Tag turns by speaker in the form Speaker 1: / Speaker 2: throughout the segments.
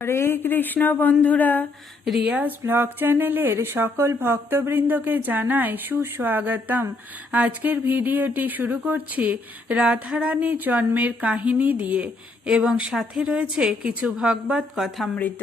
Speaker 1: হরে কৃষ্ণ বন্ধুরা, রিয়াজ ব্লগ চ্যানেলের সকল ভক্তবৃন্দকে জানাই সুস্বাগতম। আজকের ভিডিওটি শুরু করছি রাধারানীর জন্মের কাহিনী দিয়ে এবং সাথে রয়েছে কিছু ভগবত কথামৃত।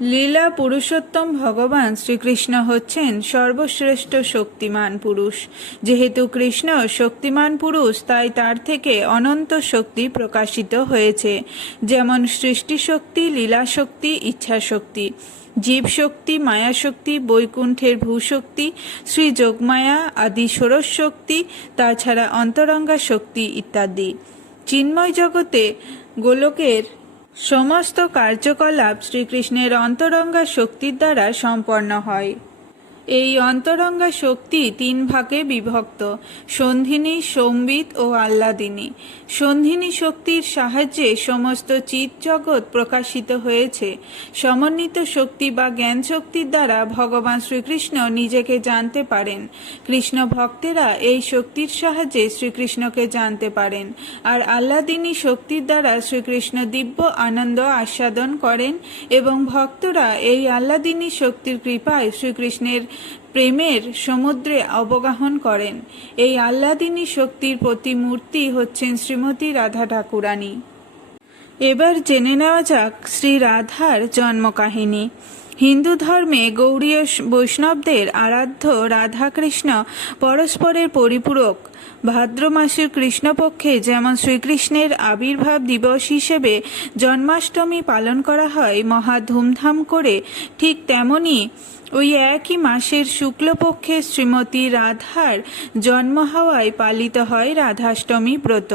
Speaker 1: লীলা পুরুষোত্তম ভগবান শ্রীকৃষ্ণ হচ্ছেন সর্বশ্রেষ্ঠ শক্তিমান পুরুষ। যেহেতু কৃষ্ণ শক্তিমান পুরুষ, তাই তার থেকে অনন্ত শক্তি প্রকাশিত হয়েছে। যেমন সৃষ্টি শক্তি লীলা শক্তি ইচ্ছা শক্তি জীব শক্তি মায়া শক্তি বৈকুণ্ঠের ভূশক্তি শ্রী যোগমায়া আদি ষোড়শ শক্তি, তাছাড়া অন্তরঙ্গা শক্তি ইত্যাদি। চিন্ময় জগতে গোলকের সমস্ত কার্যকলাপ শ্রীকৃষ্ণের অন্তরঙ্গা শক্তির দ্বারা সম্পন্ন হয়। এই অন্তরঙ্গা শক্তি তিন ভাগে বিভক্ত, সন্ধিনী, সম্বিত ও আল্লাদিনী সন্ধিনী শক্তির সাহায্যে সমস্ত চিত জগৎ প্রকাশিত হয়েছে। সমন্বিত শক্তি বা জ্ঞান শক্তির দ্বারা ভগবান শ্রীকৃষ্ণ নিজেকে জানতে পারেন। কৃষ্ণ ভক্তেরা এই শক্তির সাহায্যে শ্রীকৃষ্ণকে জানতে পারেন। আর আল্লাদিনী শক্তির দ্বারা শ্রীকৃষ্ণ দিব্য আনন্দ আস্বাদন করেন এবং ভক্তরা এই আল্লাদিনী শক্তির কৃপায় শ্রীকৃষ্ণের প্রেমের সমুদ্রে অবগাহন করেন। এই আহ্লাদিনী শক্তির প্রতিমূর্তি হচ্ছেন শ্রীমতী রাধা ঠাকুরানী এবার জেনে নেওয়া যাক শ্রী রাধার জন্মকাহিনী। হিন্দু ধর্মে গৌড়ীয় বৈষ্ণবদের আরাধ্য রাধাকৃষ্ণ পরস্পরের পরিপূরক। ভাদ্র মাসের কৃষ্ণপক্ষে যেমন শ্রীকৃষ্ণের আবির্ভাব দিবস হিসেবে জন্মাষ্টমী পালন করা হয়, মহা ধুমধাম করে, ঠিক তেমনি ওই একই মাসের শুক্লপক্ষে শ্রীমতী রাধার জন্ম হওয়ায় পালিত হয় রাধাষ্টমী ব্রত।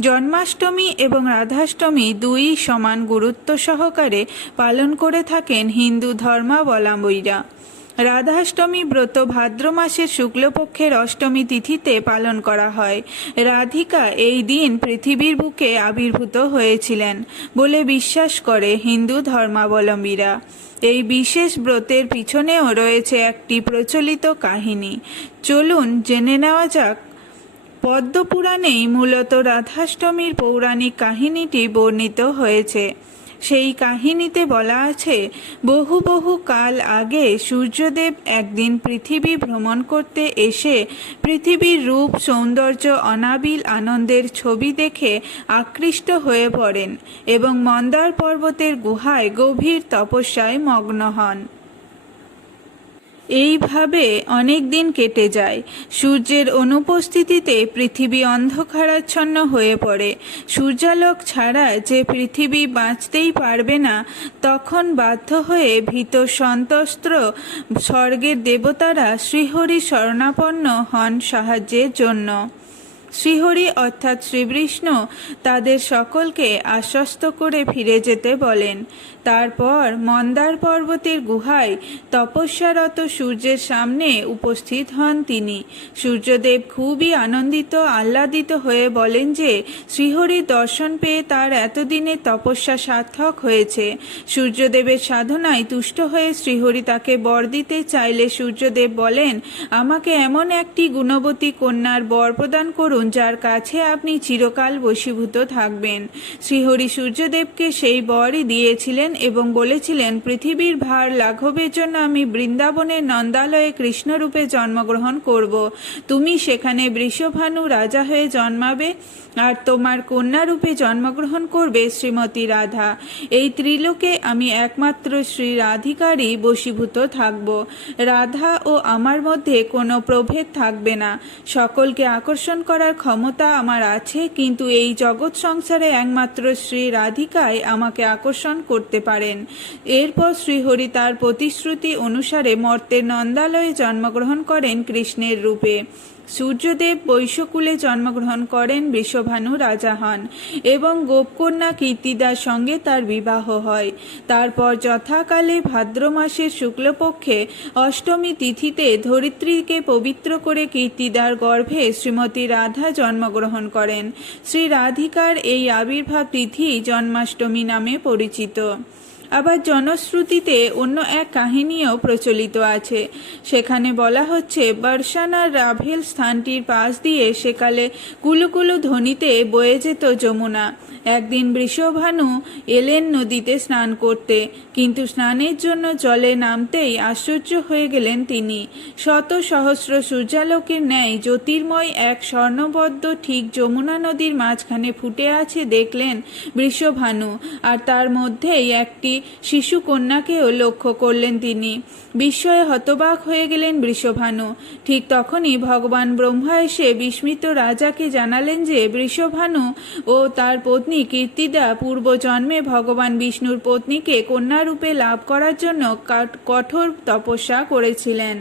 Speaker 1: জন্মাষ্টমী এবং রাধাষ্টমী দুই সমান গুরুত্ব সহকারে পালন করে থাকেন হিন্দু ধর্মাবলম্বীরা। রাধাষ্টমী ব্রত ভাদ্র মাসের শুক্লপক্ষের অষ্টমী তিথিতে পালন করা হয়। রাধিকা এই দিন পৃথিবীর বুকে আবির্ভূত হয়েছিলেন বলে বিশ্বাস করে হিন্দু ধর্মাবলম্বীরা। এই বিশেষ ব্রতের পিছনেও রয়েছে একটি প্রচলিত কাহিনী। চলুন জেনে নেওয়া যাক পদ্মপুরাণেই মূলত রাধাষ্টমীর পৌরাণিক কাহিনীটি বর্ণিত হয়েছে। সেই কাহিনীতে বলা আছে, বহু বহু কাল আগে সূর্যদেব একদিন পৃথিবী ভ্রমণ করতে এসে পৃথিবীর রূপ, সৌন্দর্য, অনাবিল আনন্দের ছবি দেখে আকৃষ্ট হয়ে পড়েন এবং মন্দার পর্বতের গুহায় গভীর তপস্যায় মগ্ন হন। এইভাবে অনেক দিন কেটে যায়। সূর্যের অনুপস্থিতিতে পৃথিবী অন্ধকারাচ্ছন্ন হয়ে পড়ে। সূর্যালোক ছাড়া যে পৃথিবী বাঁচতেই পারবে না, তখন বাধ্য হয়ে ভীত সন্তস্ত্র স্বর্গের দেবতারা শ্রীহরি শরণাপন্ন হন সাহায্যের জন্য। শ্রীহরি অর্থাৎ শ্রীবিষ্ণু তাদের সকলকে আশ্বস্ত করে ফিরে যেতে বলেন। তারপর মন্দার পর্বতের গুহায় তপস্যারত সূর্যের সামনে উপস্থিত হন তিনি। সূর্যদেব খুবই আনন্দিত, আহ্লাদিত হয়ে বলেন যে শ্রীহরির দর্শন পেয়ে তার এতদিনের তপস্যা সার্থক হয়েছে। সূর্যদেবের সাধনায় তুষ্ট হয়ে শ্রীহরি তাকে বর দিতে চাইলে সূর্যদেব বলেন, আমাকে এমন একটি গুণবতী কন্যার বর প্রদান করুন, যার কাছে আপনি চিরকাল বশীভূত থাকবেন। শ্রীহরি সূর্যদেবকে সেই বরই দিয়েছিলেন এবং বলেছিলেন, পৃথিবীর ভার লাঘবের জন্য আমি বৃন্দাবনের নন্দালয়ে কৃষ্ণরূপে জন্মগ্রহণ করব। তুমি সেখানে বৃষভানু রাজা হয়ে জন্মাবে আর তোমার কন্যারূপে জন্মগ্রহণ করবে শ্রীমতী রাধা। এই ত্রিলোকে আমি একমাত্র শ্রী রাধিকারই বশীভূত থাকব। রাধা ও আমার মধ্যে কোনো প্রভেদ থাকবে না। সকলকে আকর্ষণ করার ক্ষমতা আমার আছে, কিন্তু এই জগৎ সংসারে একমাত্র শ্রী রাধিকাই আমাকে আকর্ষণ করতে পারেন। এরপর শ্রীহরি তার প্রতিশ্রুতি অনুসারে মর্তের নন্দালয়ে জন্মগ্রহণ করেন কৃষ্ণের রূপে। সূর্যদেব বৈশ্যকুলে জন্মগ্রহণ করেন বৃষভানু রাজা হন এবং গোপকন্যা কীর্তিদার সঙ্গে তার বিবাহ হয়। তারপর যথাকালে ভাদ্র মাসের শুক্লপক্ষে অষ্টমী তিথিতে ধরিত্রীকে পবিত্র করে কীর্তিদার গর্ভে শ্রীমতী রাধা জন্মগ্রহণ করেন। শ্রী রাধিকার এই আবির্ভাব তিথি জন্মাষ্টমী নামে পরিচিত। আবার জনশ্রুতিতে অন্য এক কাহিনীও প্রচলিত আছে। সেখানে বলা হচ্ছে বর্ষানার রাভেল স্থানটির পাশ দিয়ে সেকালে কুলুকুলু ধ্বনিতে বয়ে যেত যমুনা। একদিন বৃষভানু এলেন নদীতে স্নান করতে, কিন্তু স্নানের জন্য জলে নামতেই আশ্চর্য হয়ে গেলেন তিনি। শত সহস্র সূর্যালোকের ন্যায় জ্যোতির্ময় এক স্বর্ণবদ্ধ ঠিক যমুনা নদীর মাঝখানে ফুটে আছে দেখলেন বৃষভানু, আর তার মধ্যেই একটি শিশু কন্যাকেও লক্ষ্য করলেন তিনি। বিস্ময়ে হতবাক হয়ে গেলেন বৃষভানু। ঠিক তখনই ভগবান ব্রহ্মা এসে বিস্মিত রাজাকে জানালেন যে, বৃষভানু ও তার পত্নী কীর্তিদা পূর্বজন্মে ভগবান বিষ্ণুর পত্নীকে কন্যারূপে লাভ করার জন্য কঠোর তপস্যা করেছিলেন।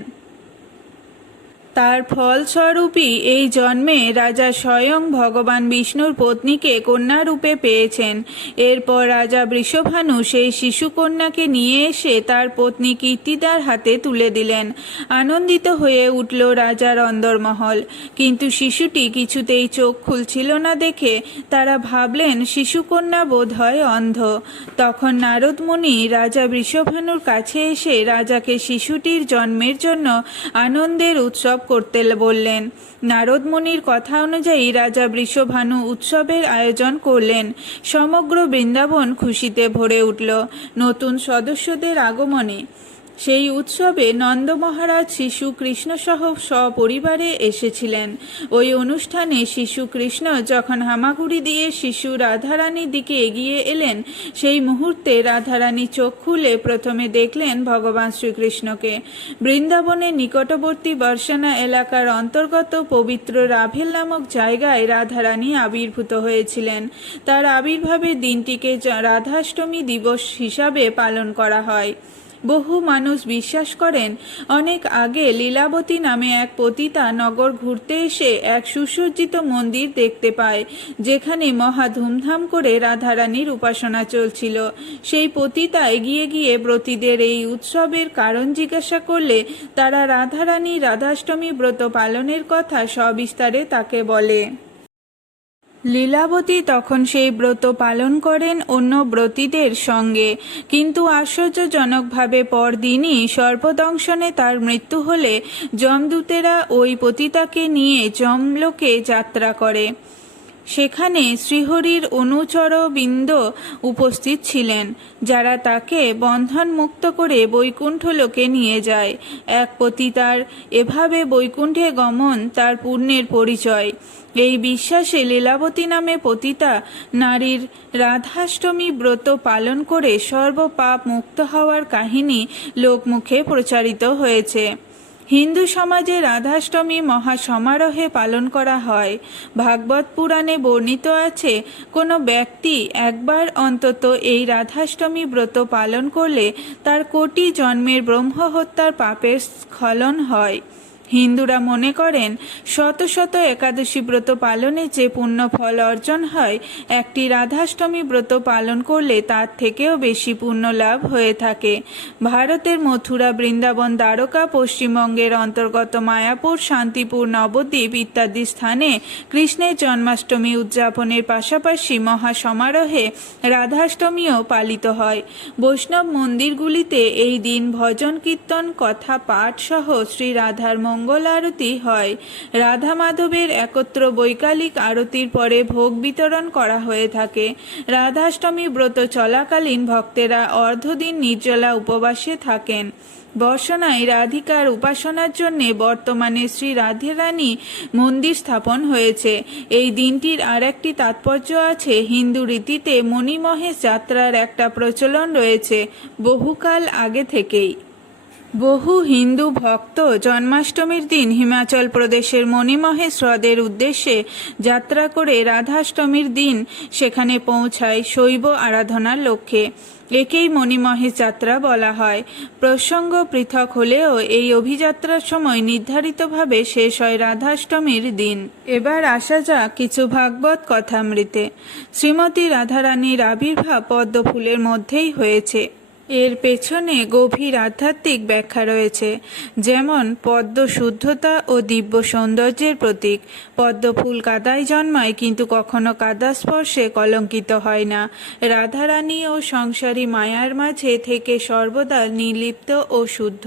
Speaker 1: তার ফলস্বরূপই এই জন্মে রাজা স্বয়ং ভগবান বিষ্ণুর পত্নীকে কন্যারূপে পেয়েছেন। এরপর রাজা বৃষভানু সেই শিশু কন্যাকে নিয়ে এসে তার পত্নী কীর্তিদার হাতে তুলে দিলেন। আনন্দিত হয়ে উঠল রাজার অন্দরমহল। কিন্তু শিশুটি কিছুতেই চোখ খুলছিল না দেখে তারা ভাবলেন শিশুকন্যা বোধ হয় অন্ধ। তখন নারদ মুনি রাজা বৃষভানুর কাছে এসে রাজাকে শিশুটির জন্মের জন্য আনন্দের উৎসব করতে বললেন। নারদ মুনির কথা অনুযায়ী রাজা বৃষভানু উৎসবের আয়োজন করলেন। সমগ্র বৃন্দাবন খুশিতে ভরে উঠল নতুন সদস্যদের আগমনে। সেই উৎসবে নন্দ মহারাজ শিশু কৃষ্ণ সহ সপরিবারে এসেছিলেন। ওই অনুষ্ঠানে শিশু কৃষ্ণ যখন হামাগুড়ি দিয়ে শিশু রাধারানীর দিকে এগিয়ে এলেন, সেই মুহূর্তে রাধারানী চোখ খুলে প্রথমে দেখলেন ভগবান শ্রীকৃষ্ণকে। বৃন্দাবনের নিকটবর্তী বর্ষানা এলাকার অন্তর্গত পবিত্র রাভেল নামক জায়গায় রাধারানী আবির্ভূত হয়েছিলেন। তার আবির্ভাবের দিনটিকে রাধাষ্টমী দিবস হিসাবে পালন করা হয়। বহু মানুষ বিশ্বাস করেন, অনেক আগে লীলাবতী নামে এক পতিতা নগর ঘুরতে এসে এক সুসজ্জিত মন্দির দেখতে পায়, যেখানে মহা ধুমধাম করে রাধারানীর উপাসনা চলছিল। সেই পতিতা এগিয়ে গিয়ে ব্রতীদের এই উৎসবের কারণ জিজ্ঞাসা করলে, তারা রাধারানী রাধাষ্টমী ব্রত পালনের কথা সবিস্তারে তাকে বলে। লীলাবতী তখন সেই ব্রত পালন করেন অন্য ব্রতীদের সঙ্গে। কিন্তু আশ্চর্যজনকভাবে পরদিনই সর্পদংশনে তার মৃত্যু হলে যমদূতেরা ওই পতিতাকে নিয়ে যমলোকে যাত্রা করে। সেখানে শ্রীহরির অনুচরবৃন্দ উপস্থিত ছিলেন, যারা তাকে বন্ধন মুক্ত করে বৈকুণ্ঠ লোকে নিয়ে যায়। এক পতিতার এভাবে বৈকুণ্ঠে গমন তার পুণ্যের পরিচয়। এই বিশ্বাসে লীলাবতী নামে পতিতা নারীর রাধাষ্টমী ব্রত পালন করে সর্বপাপ মুক্ত হওয়ার কাহিনী লোকমুখে প্রচারিত হয়েছে। হিন্দু সমাজে রাধাষ্টমী মহা সমারোহে পালন করা হয়। ভাগবত পুরাণে বর্ণিত আছে, কোনো ব্যক্তি একবার অন্তত এই রাধাষ্টমী ব্রত পালন করলে তার কোটি জন্মের ব্রহ্ম হত্যার পাপের স্খলন হয়। হিন্দুরা মনে করেন, শত শত একাদশী ব্রত পালনে যে পুণ্য ফল অর্জন হয়, একটি রাধাষ্টমী ব্রত পালন করলে তার থেকেও বেশি পুণ্য লাভ হয়ে থাকে। ভারতের মথুরা, বৃন্দাবন, দ্বারকা, পশ্চিমবঙ্গের অন্তর্গত মায়াপুর, শান্তিপুর, নবদ্বীপ ইত্যাদি স্থানে কৃষ্ণের জন্মাষ্টমী উদযাপনের পাশাপাশি মহা সমারোহে রাধাষ্টমীও পালিত হয়। বৈষ্ণব মন্দিরগুলিতে এই দিন ভজন কীর্তন, কথা পাঠ সহ শ্রী রাধার মঙ্গল আরতি হয়। রাধা মাধবের একত্র বৈকালিক আরতির পরে ভোগ বিতরণ করা হয়ে থাকে। রাধাষ্টমী ব্রত চলাকালীন ভক্তেরা অর্ধদিন নির্জলা উপবাসে থাকেন। বর্ষনায় রাধিকার উপাসনার জন্য বর্তমানে শ্রী রাধেরানী মন্দির স্থাপন হয়েছে। এই দিনটির আর একটি তাৎপর্য আছে, হিন্দু রীতিতে মণিমহেশ যাত্রার একটা প্রচলন রয়েছে বহুকাল আগে থেকেই। বহু হিন্দু ভক্ত জন্মাষ্টমীর দিন হিমাচল প্রদেশের মণিমহেশ হ্রদের উদ্দেশ্যে যাত্রা করে রাধাষ্টমীর দিন সেখানে পৌঁছায় শৈব আরাধনার লক্ষ্যে। একেই মণিমহেশ যাত্রা বলা হয়। প্রসঙ্গ পৃথক হলেও এই অভিযাত্রার সময় নির্ধারিতভাবে শেষ হয় রাধাষ্টমীর দিন। এবার আসা যাক কিছু ভাগবত কথামৃতে। শ্রীমতী রাধারানীর আবির্ভাব পদ্ম ফুলের মধ্যেই হয়েছে। এর পেছনে গভীর আধ্যাত্মিক ব্যাখ্যা রয়েছে, যেমন পদ্ম শুদ্ধতা ও দিব্য সৌন্দর্যের প্রতীক। পদ্ম ফুল কাদায় জন্মায়, কিন্তু কখনো কাদা স্পর্শে কলঙ্কিত হয় না। রাধারানী ও সংসারী মায়ার মাঝে থেকে সর্বদা নির্লিপ্ত ও শুদ্ধ।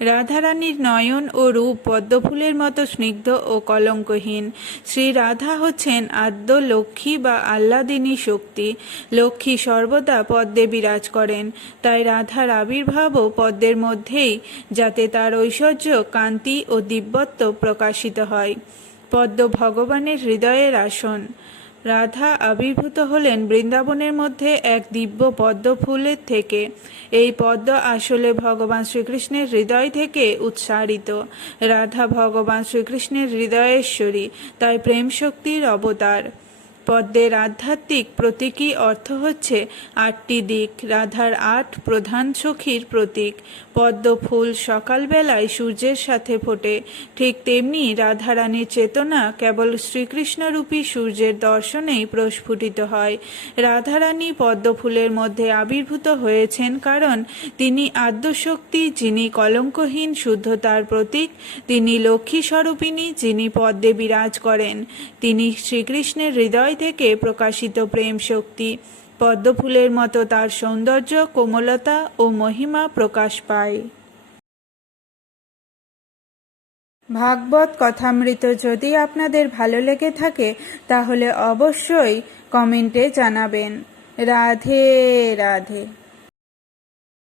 Speaker 1: রাধারানীর নয়ন ও রূপ পদ্মফুলের মতো স্নিগ্ধ ও কলঙ্কহীন। শ্রী রাধা হচ্ছেন আদ্য লক্ষ্মী বা আহ্লাদিনী শক্তি। লক্ষ্মী সর্বদা পদ্মে বিরাজ করেন। তাই রাধার আবির্ভাবও পদ্মের মধ্যেই, যাতে তার ঐশ্বর্য, কান্তি ও দিব্যত্ব প্রকাশিত হয়। পদ্ম ভগবানের হৃদয়ের আসন। রাধা আবির্ভূত হলেন বৃন্দাবনের মধ্যে এক দিব্য পদ্ম ফুলের থেকে। এই পদ্ম আসলে ভগবান শ্রীকৃষ্ণের হৃদয় থেকে উৎসারিত। রাধা ভগবান শ্রীকৃষ্ণের হৃদয়েশ্বরী, তাই প্রেম শক্তির অবতার। পদ্মের আধ্যাত্মিক প্রতীকী অর্থ হচ্ছে আটটি দিক, রাধার আট প্রধান সখীর প্রতীক। পদ্ম ফুল সকালবেলায় সূর্যের সাথে ফোটে। ঠিক তেমনি রাধারানীর চেতনা কেবল শ্রীকৃষ্ণরূপী সূর্যের দর্শনেই প্রস্ফুটিত হয়। রাধারানী পদ্ম ফুলের মধ্যে আবির্ভূত হয়েছেন কারণ তিনি আদ্যশক্তি, যিনি কলঙ্কহীন শুদ্ধতার প্রতীক, তিনি লক্ষ্মী স্বরূপিণী যিনি পদ্মে বিরাজ করেন। তিনি শ্রীকৃষ্ণের হৃদয় থেকে প্রকাশিত প্রেম শক্তি। পদ্মফুলের মতো তার সৌন্দর্য, কোমলতা ও মহিমা প্রকাশ পায়। ভাগবত কথামৃত যদি আপনাদের ভালো লেগে থাকে, তাহলে অবশ্যই কমেন্টে জানাবেন। রাধে রাধে।